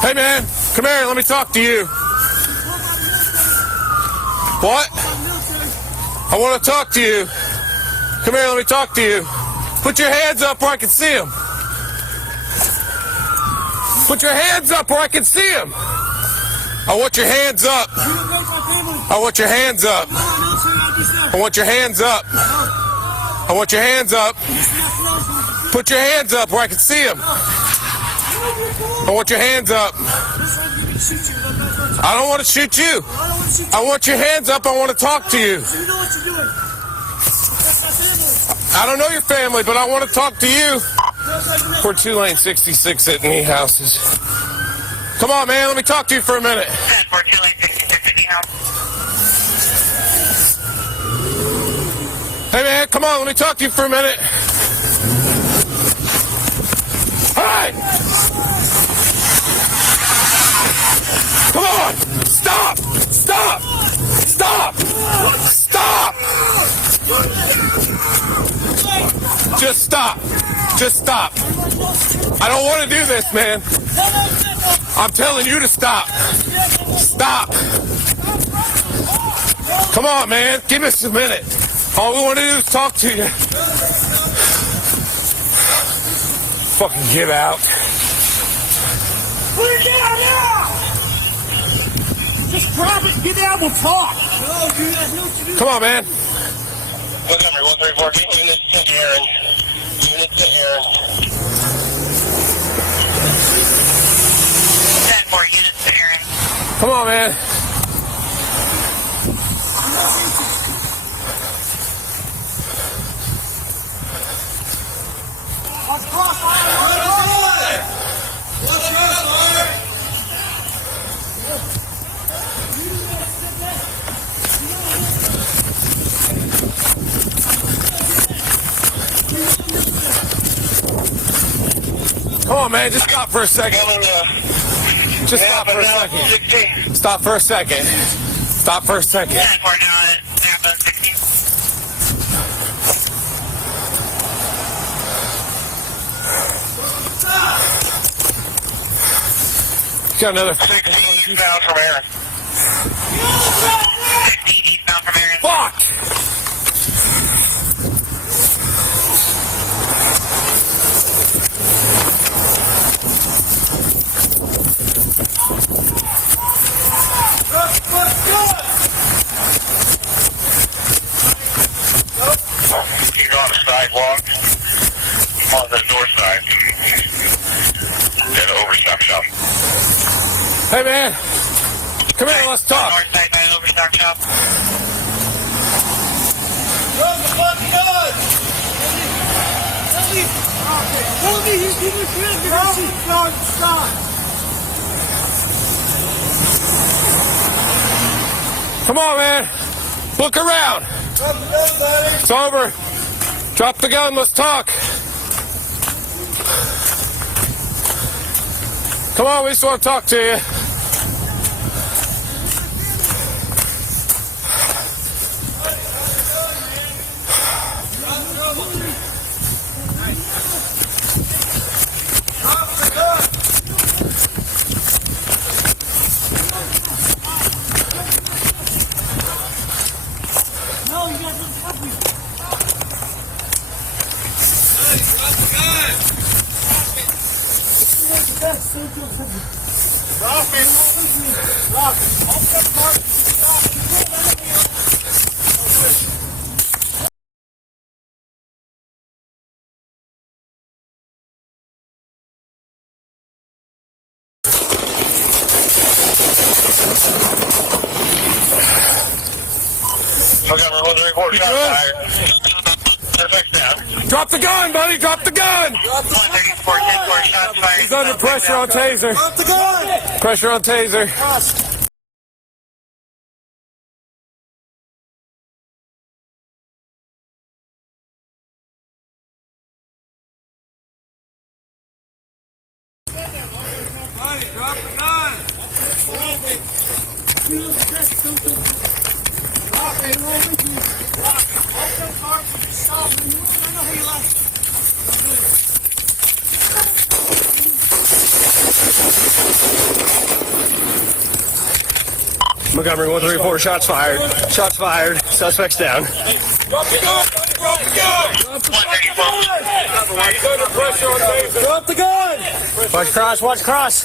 Hey man, come here, let me talk to you. What? I want to talk to you. Come here, let me talk to you. Put your hands up where I can see them. Put your hands up where I can see them. I want your hands up. I want your hands up. I want your hands up. I want your hands up. Put your hands up where I can see them. I want your hands up. I don't want to shoot you. I want your hands up. I want to talk to you. I don't know your family, but I want to talk to you. We're 2-lane 66 at knee houses. Come on, man. Let me talk to you for a minute. We're 2-lane 66 at knee house. Hey, man. Come on. Let me talk to you for a minute. All right. Come on! Stop! Stop! Stop! Stop! Just stop. Just stop. I don't want to do this, man. I'm telling you to stop. Stop. Come on, man. Give us a minute. All we want to do is talk to you. Fucking get out. Put it down now! Just grab it, get out, we'll talk. No, you guys know what to do. Come on, man. What number? 134, get unit to Aaron. Unit to Aaron. 10-4, unit to Aaron. Come on, man. Come on, man, just stop for a second. Just stop for a second. Stop for a second. Stop for a second. 10-4, now at 16. Got another 16 eastbound from Aaron. 16 eastbound from Aaron. fuck! He's on the sidewalk on the north side. At Overstock Shop. Hey, man. Come here, let's talk. North side by the Overstock Shop. Run the fuck gun! Tell me he's giving shit. Stop. Come on, man. Look around. It's over. Drop the gun, let's talk. Come on, we just want to talk to you. You good? Drop the gun, buddy. Drop the gun. He's under pressure on taser. Drop the gun! Pressure on taser. Buddy, drop the gun! Montgomery 134, shots fired. Shots fired. Suspects down. Drop the gun! Drop the gun! He's under pressure on David. Drop the gun! Watch cross, watch cross.